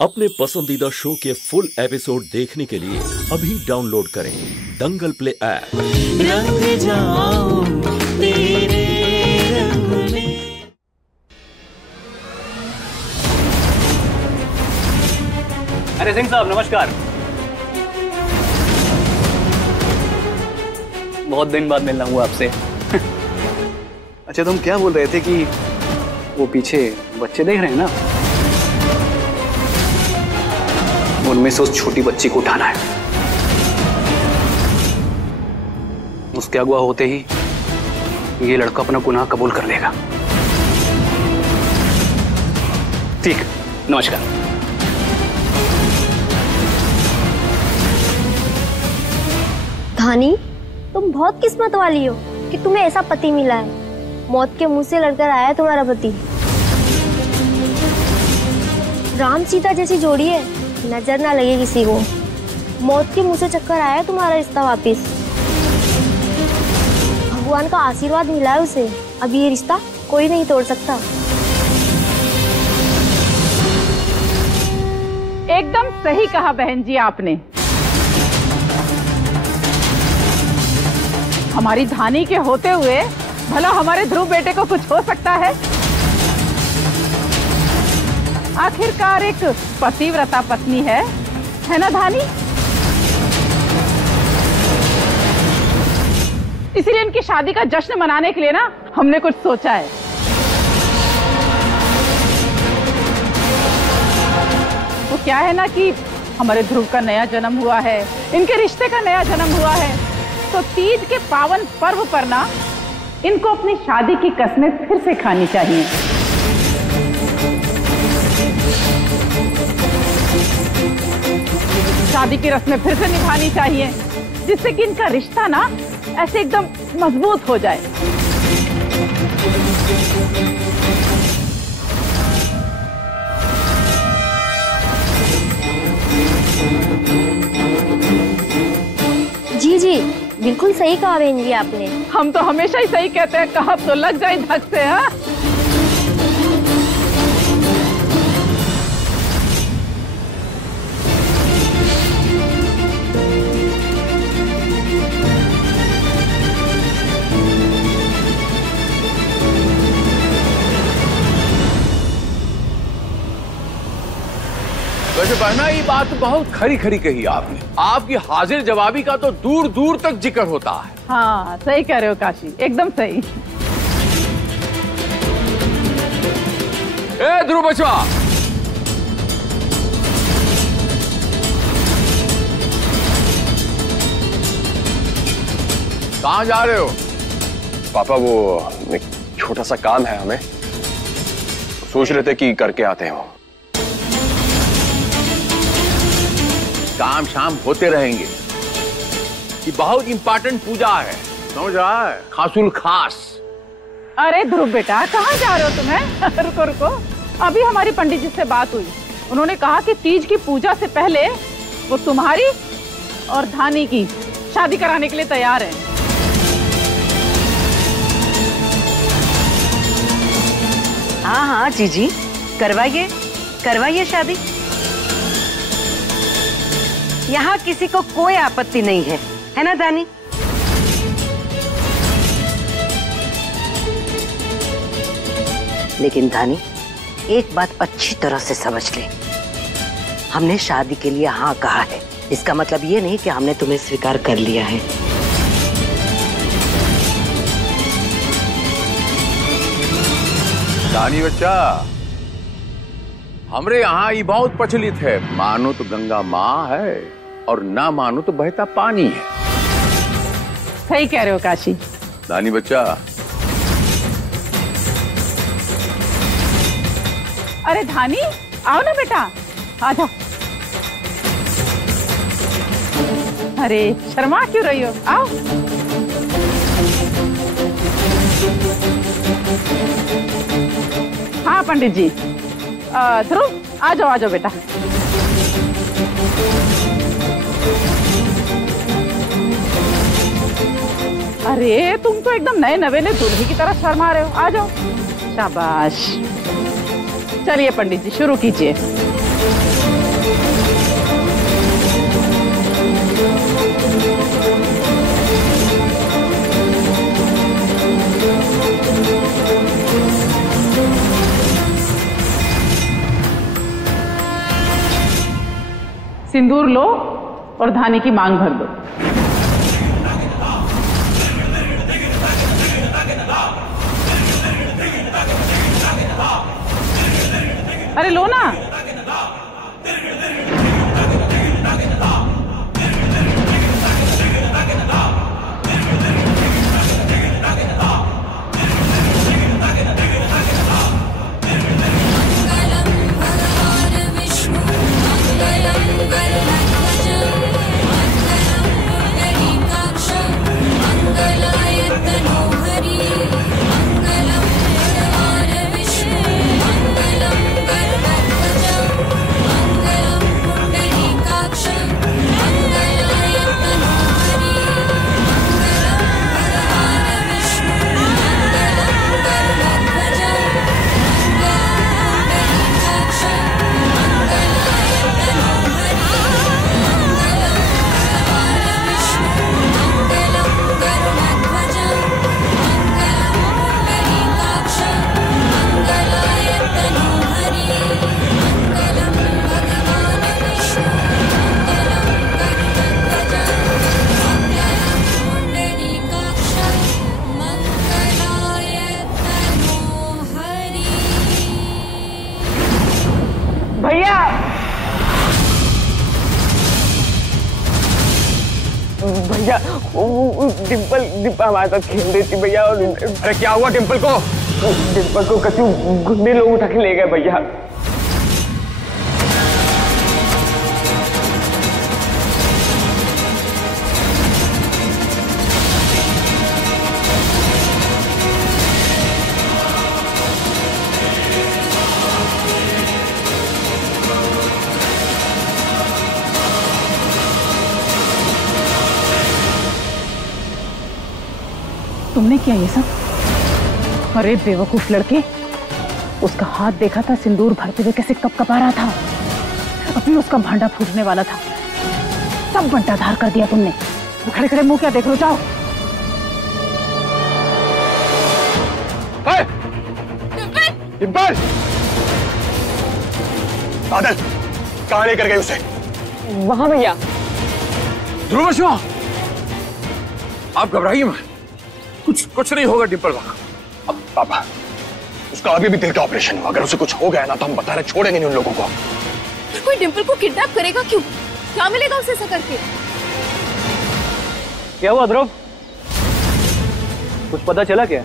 अपने पसंदीदा शो के फुल एपिसोड देखने के लिए अभी डाउनलोड करें दंगल प्ले ऐप। रंग जाऊं तेरे रंग में। अरे सिंह साहब नमस्कार। बहुत दिन बाद मिलना हुआ आपसे। अच्छा तुम क्या बोल रहे थे कि वो पीछे बच्चे देख रहे हैं ना, उनमें से उस छोटी बच्ची को उठाना है। उसके अगवा होते ही ये लड़का अपना गुनाह कबूल कर लेगा। ठीक, नमस्कार। धानी, तुम बहुत किस्मत वाली हो कि तुम्हें ऐसा पति मिला है। मौत के मुंह से लड़कर आया तुम्हारा पति। राम सीता जैसी जोड़ी है, नजर ना लगे किसी को। मौत के मुंह से चक्कर आया तुम्हारा रिश्ता वापिस। भगवान का आशीर्वाद मिला है उसे। अब ये रिश्ता कोई नहीं तोड़ सकता। एकदम सही कहा बहन जी आपने। हमारी धानी के होते हुए भला हमारे ध्रुव बेटे को कुछ हो सकता है? आखिरकार एक पतिव्रता पत्नी है ना धानी? इसीलिए इनकी शादी का जश्न मनाने के लिए ना हमने कुछ सोचा है। वो क्या है ना कि हमारे ध्रुव का नया जन्म हुआ है, इनके रिश्ते का नया जन्म हुआ है, तो तीज के पावन पर्व पर ना इनको अपनी शादी की कसमें फिर से खानी चाहिए। शादी की रस्में फिर से निभानी चाहिए, जिससे कि इनका रिश्ता ना ऐसे एकदम मजबूत हो जाए। जी जी, बिल्कुल सही कहा बहन जी आपने। हम तो हमेशा ही सही कहते हैं, कहा तो लग जाए धक से। हाँ वैसे बहना ये बात बहुत खरी खरी कही आपने। आपकी हाजिर जवाबी का तो दूर दूर तक जिक्र होता है। हाँ सही कह रहे हो काशी, एकदम सही। ए ध्रुव बचवा, कहाँ जा रहे हो? पापा वो एक छोटा सा काम है हमें, सोच रहे थे कि करके आते हैं। वो काम शाम होते रहेंगे। ये बहुत इंपॉर्टेंट पूजा है, समझ रहा है? खासुल खास। अरे ध्रुव बेटा कहाँ जा रहे हो तुम्हें? रुको रुको, अभी हमारी पंडित जी से बात हुई। उन्होंने कहा कि तीज की पूजा से पहले वो तुम्हारी और धानी की शादी कराने के लिए तैयार है। हाँ हाँ जीजी, करवाइए करवाइए शादी। यहाँ किसी को कोई आपत्ति नहीं है ना धानी? लेकिन धानी, एक बात अच्छी तरह से समझ ले। हमने शादी के लिए हाँ कहा है, इसका मतलब ये नहीं कि हमने तुम्हें स्वीकार कर लिया है। रानी बच्चा, हमरे यहाँ ये बहुत प्रचलित है, मानो तो गंगा माँ है और ना मानो तो बहता पानी है। सही कह रहे हो काशी। रानी बच्चा, अरे धानी आओ ना बेटा, आ जाओ। अरे शर्मा क्यों रही हो, आओ। हाँ पंडित जी, ध्रुव आ जाओ बेटा। अरे तुम तो एकदम नए नवेले दूल्हे की तरह शर्मा रहे हो, आ जाओ। शाबाश। चलिए पंडित जी शुरू कीजिए। सिंदूर लो और धानी की मांग भर दो। अरे लो ना। भैया डिम्पल हमारे साथ खेल रही थी भैया। और अरे क्या हुआ डिम्पल को? डिम्पल को कचू गुंडे लोग उठा के ले गए भैया। तुमने किया ये सब? अरे बेवकूफ लड़के, उसका हाथ देखा था सिंदूर भरते हुए कैसे कपकपा रहा था। अभी उसका भांडा फूटने वाला था, सब बंटाधार कर दिया तुमने। खड़े खड़े मुंह क्या देख रहे हो? जाओ। डिम्पल! बादल कहाँ लेकर गए उसे? वहां भैया। ध्रुव शर्मा, आप घबराइए मत, कुछ नहीं होगा डिम्पल वहां। अब पापा, उसका अभी भी दिल का ऑपरेशन हुआ, अगर उसे कुछ हो गया ना तो हम बता रहे छोड़ेंगे नहीं उन लोगों को। पर कोई डिम्पल को किडनैप करेगा क्यों? क्या मिलेगा उसे ऐसा करके? क्या हुआ ध्रुव? कुछ पता चला क्या?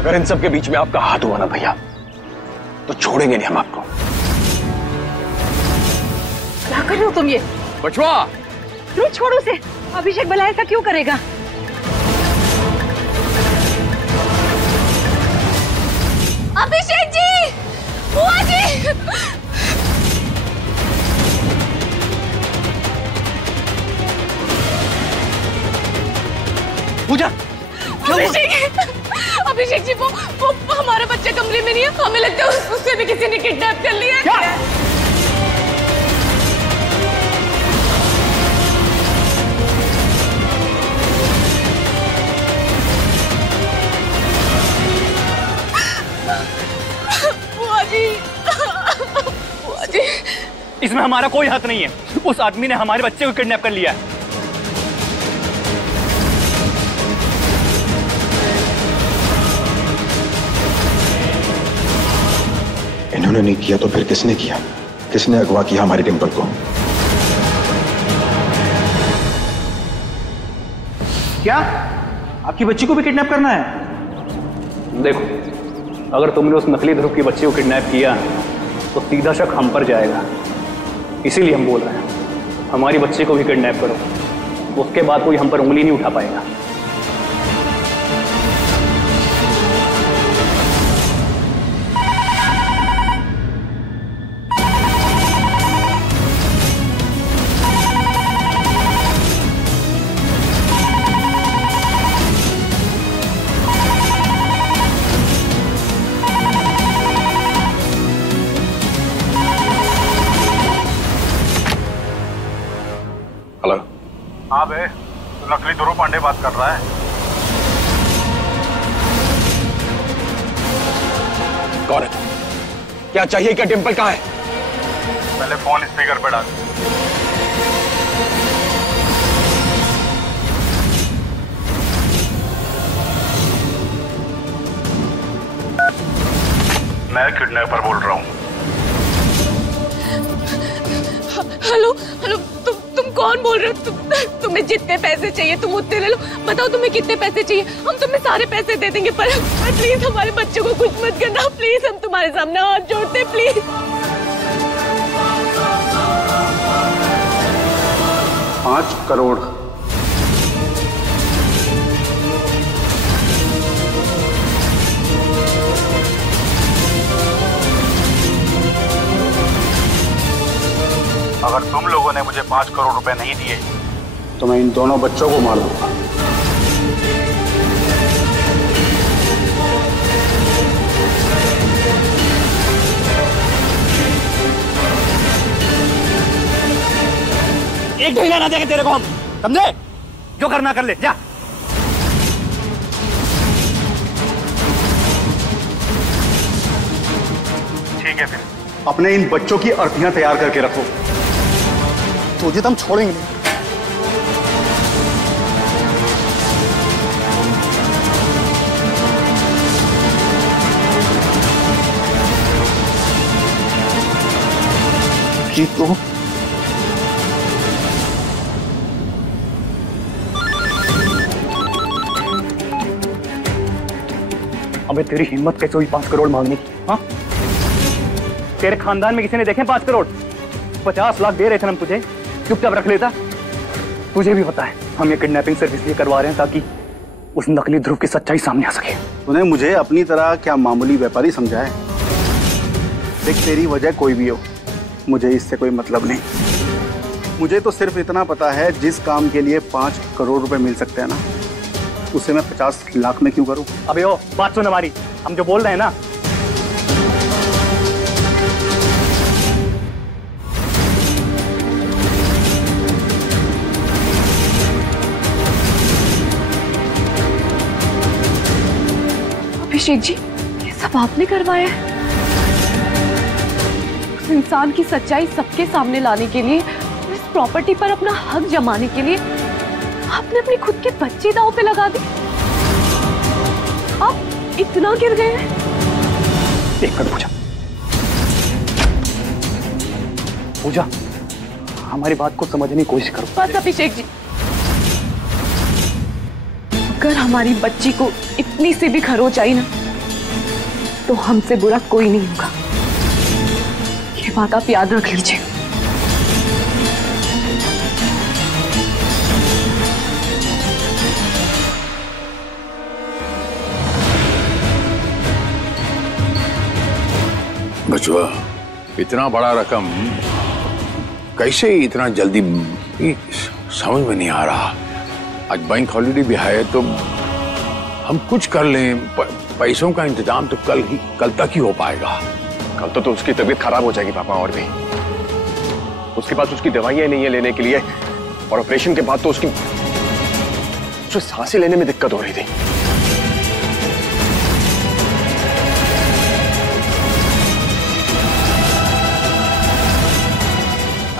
अगर इन सब के बीच में आपका हाथ हुआ ना भैया तो छोड़ेंगे नहीं हम आपको। क्या कर रहे हो तुम ये? बचवा! तुम छोड़ो उसे। अभिषेक भला ऐसा क्यों करेगा? अभिषेक जी! बुआ जी! पूजा! अभिषेक जी, वो हमारा बच्चा कमरे में नहीं है। हमें लगता है उससे भी किसी ने किडनैप कर लिया है। क्या? बुआ जी! बुआ जी! इसमें हमारा कोई हाथ नहीं है। उस आदमी ने हमारे बच्चे को किडनैप कर लिया है। इन्होंने नहीं किया तो फिर किसने किया? किसने अगवा किया हमारी डिम्पल को? क्या आपकी बच्ची को भी किडनैप करना है? देखो, अगर तुमने उस नकली ध्रुव की बच्ची को किडनैप किया तो सीधा शक हम पर जाएगा। इसीलिए हम बोल रहे हैं हमारी बच्ची को भी किडनैप करो, उसके बाद कोई हम पर उंगली नहीं उठा पाएगा। हेलो हाँ बे, तो नकली ध्रुव पांडे बात कर रहा है। कौन है? क्या चाहिए? क्या डिंपल कहाँ है? पहले फोन स्पीकर पे डाल। मैं किडनैपर बोल रहा हूँ। हेलो हेलो, तुम कौन बोल रहे हो? तुम्हें जितने पैसे चाहिए तुम उतने ले लो। बताओ तुम्हें कितने पैसे चाहिए, हम तुम्हें सारे पैसे दे देंगे। पर प्लीज हमारे बच्चों को कुछ मत करना प्लीज, हम तुम्हारे सामने हाथ जोड़ते प्लीज। 5 करोड़। अगर तुम लोगों ने मुझे 5 करोड़ रुपए नहीं दिए तो मैं इन दोनों बच्चों को मार दूंगा। एक ढीला ना देंगे तेरे को हम, समझे? जो करना कर ले, जा। ठीक है, फिर अपने इन बच्चों की अर्थियां तैयार करके रखो। तुझे तो हम छोड़ेंगे नहीं। तो अबे तेरी हिम्मत कैसे हुई 5 करोड़ मांगने की? हाँ, तेरे खानदान में किसी ने देखे 5 करोड़? 50 लाख दे रहे थे हम तुझे, चुपचाप रख लेता। तुझे भी पता है हम ये किडनैपिंग सर्विस ये करवा रहे हैं ताकि उस नकली ध्रुव की सच्चाई सामने आ सके। तूने मुझे अपनी तरह क्या मामूली व्यापारी समझा है? देख, तेरी वजह कोई भी हो, मुझे इससे कोई मतलब नहीं। मुझे तो सिर्फ इतना पता है, जिस काम के लिए 5 करोड़ रुपए मिल सकते हैं ना, उसे मैं 50 लाख में क्यों करूं? अबे ओ, बात सुन हमारी, हम जो बोल रहे हैं ना। अभिषेक जी, ये सब आपने करवाया है? उस इंसान की सच्चाई सबके सामने लाने के लिए, इस प्रॉपर्टी पर अपना हक जमाने के लिए आपने अपनी खुद के बच्चे दांव पे लगा दी। आप इतना गिर गए हैं? एक मिनट पूजा, पूजा हमारी बात को समझने की कोशिश करो। बस अभिषेक जी, अगर हमारी बच्ची को इतनी सी भी खरोच आई ना, तो हमसे बुरा कोई नहीं होगा। ये बात आप याद रख लीजिए। बचवा, इतना बड़ा रकम कैसे इतना जल्दी, समझ में नहीं आ रहा। आज बैंक हॉलिडे भी है तो हम कुछ कर लें। पैसों का इंतजाम तो कल तक ही हो पाएगा। कल तो उसकी तबीयत खराब हो जाएगी पापा, और भी उसके पास उसकी दवाइयां नहीं है लेने के लिए, और ऑपरेशन के बाद तो उसे सांसें लेने में दिक्कत हो रही थी।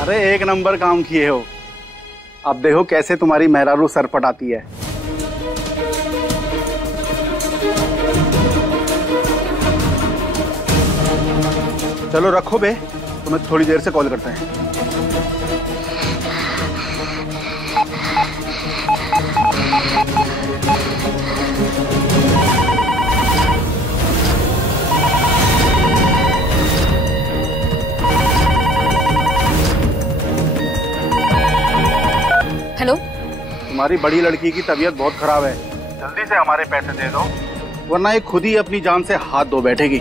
अरे एक नंबर काम किए हो। अब देखो कैसे तुम्हारी मेहरारू सरपट आती है। चलो रखो बे, तुम्हें थोड़ी देर से कॉल करते हैं। हेलो, तुम्हारी बड़ी लड़की की तबीयत बहुत खराब है, जल्दी से हमारे पैसे दे दो, वरना ये खुद ही अपनी जान से हाथ धो बैठेगी।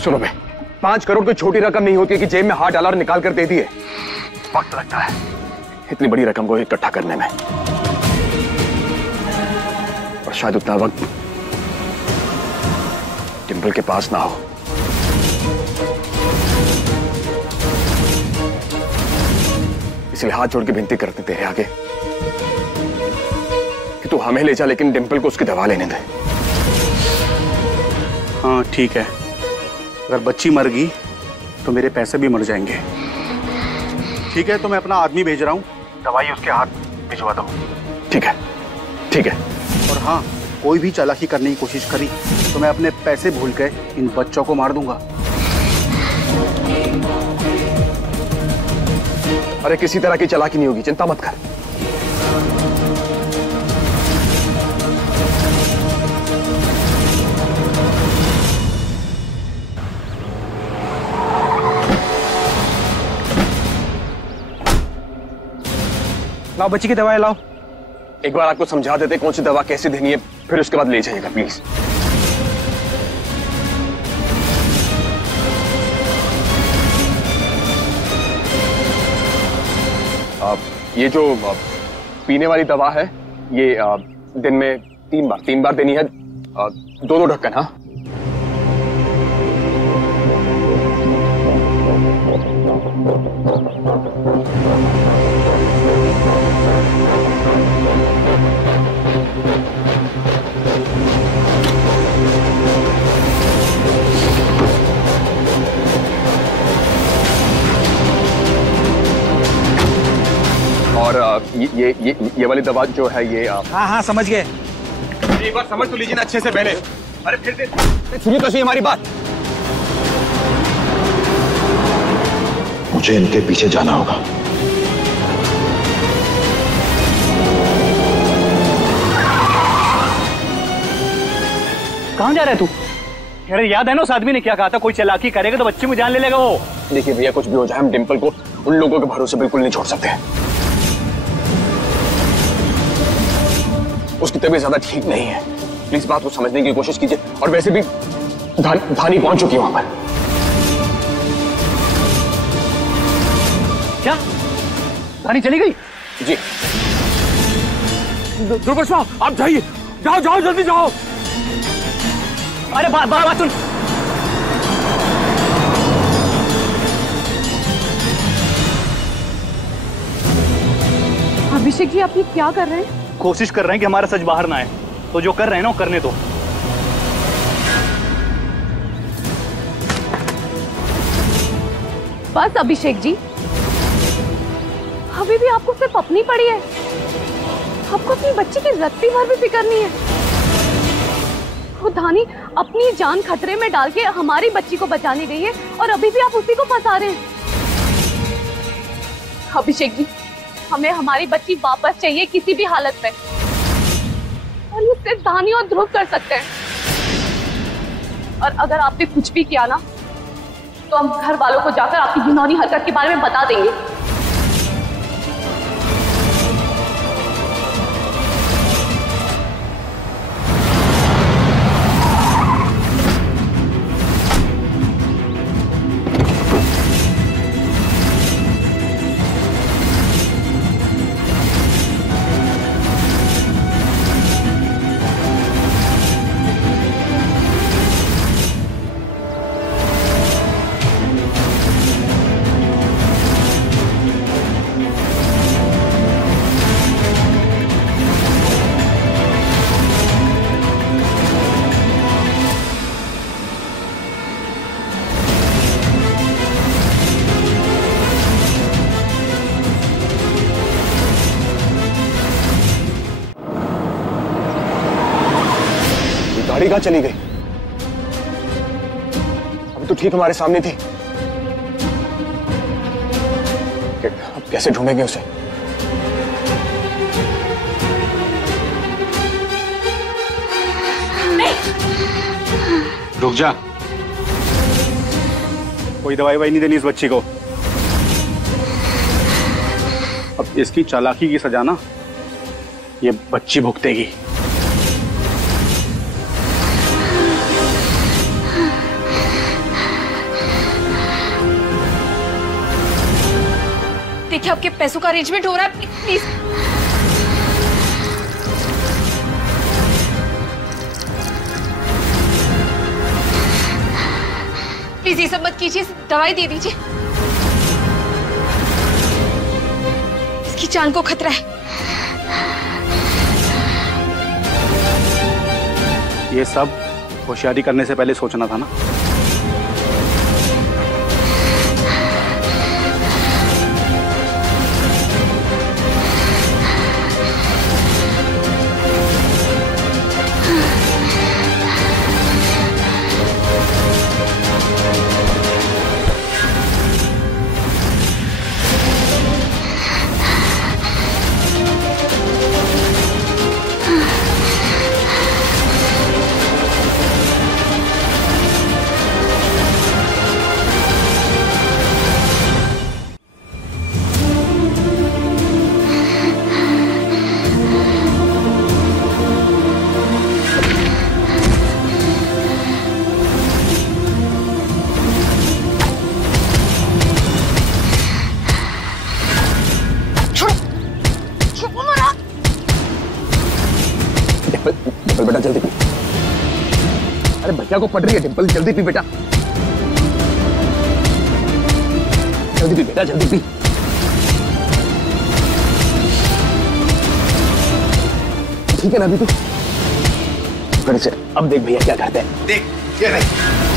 सुनो बे, 5 करोड़ कोई छोटी रकम नहीं होती है कि जेब में हाथ डाला और निकाल कर दे दिए। वक्त लगता है इतनी बड़ी रकम को इकट्ठा करने में, और शायद उतना वक्त डिंपल के पास ना हो। इसलिए हाथ जोड़ के विनती करते तेरे आगे कि तू हमें ले जा, लेकिन डिंपल को उसकी दवा लेने दे। हाँ ठीक है, अगर बच्ची मर गई तो मेरे पैसे भी मर जाएंगे। ठीक है, तो मैं अपना आदमी भेज रहा हूँ, दवाई उसके हाथ भिजवा दो। ठीक है, ठीक है। और हाँ, कोई भी चालाकी करने की कोशिश करी तो मैं अपने पैसे भूल के इन बच्चों को मार दूंगा। अरे किसी तरह की चालाकी नहीं होगी, चिंता मत कर। लाओ बच्ची की दवाई लाओ। एक बार आपको समझा देते कौन सी दवा कैसे देनी है, फिर उसके बाद ले जाइएगा प्लीज। ये जो पीने वाली दवा है, ये दिन में 3 बार देनी है, 2 ढक्कन। हाँ, और ये वाली दवा जो है ये हाँ हाँ समझ गए। एक बार समझ तो लीजिए ना अच्छे से पहले। अरे फिर सुनिए तो सही हमारी बात। मुझे इनके पीछे जाना होगा। कहाँ जा रहा है तू? अरे याद है ना उस आदमी ने क्या कहा था, कोई चालाकी करेगा तो बच्चे में जान ले लेगा वो। देखिए भैया, कुछ भी हो जाए हम डिंपल को उन लोगों के भरोसे बिल्कुल नहीं छोड़ सकते। उसकी तबीयत ज्यादा ठीक नहीं है, प्लीज बात को समझने की कोशिश कीजिए। और वैसे भी धानी पहुंच चुकी है वहां पर। क्या धानी चली गई? जी। ध्रुव, आप जाइए, जाओ जाओ जल्दी जाओ। अरे बात सुन। अभिषेक जी, आप ये क्या कर रहे हैं? कोशिश कर रहे हैं कि हमारा सच बाहर ना आए, तो जो कर रहे हैं ना वो करने दो। बस अभिषेक जी, अभी भी आपको सिर्फ अपनी पड़ी है, आपको अपनी बच्ची की रत्ती भर भी फिक्र नहीं है। वो धानी अपनी जान खतरे में डाल के हमारी बच्ची को बचाने गई है और अभी भी आप उसी को फंसा रहे हैं। अभिषेक जी, हमें हमारी बच्ची वापस चाहिए किसी भी हालत में, और ये सिर्फ धानी और ध्रुव कर सकते हैं। और अगर आपने कुछ भी किया ना, तो हम घर वालों को जाकर आपकी घिनौनी हरकत के बारे में बता देंगे। गाड़ी कहाँ चली गई? अभी तो ठीक हमारे सामने थी। अब कैसे ढूंढेंगे उसे? रुक जा, कोई दवाई वाई नहीं देनी इस बच्ची को। अब इसकी चालाकी की सजा ना ये बच्ची भुगतेगी। देखिए, आपके पैसों का अरेंजमेंट हो रहा है, प्लीज। प्लीज ये सब मत कीजिए, दवाई दे दीजिए। जान को खतरा है। ये सब होशियारी करने से पहले सोचना था ना। बेटा जल्दी पी। अरे भैया को पड़ रही है डिंपल, जल्दी पी बेटा, जल्दी पी बेटा, जल्दी पी। ठीक है ना अभी तू? फिर से अब देख भैया क्या करते हैं, देख ये देख।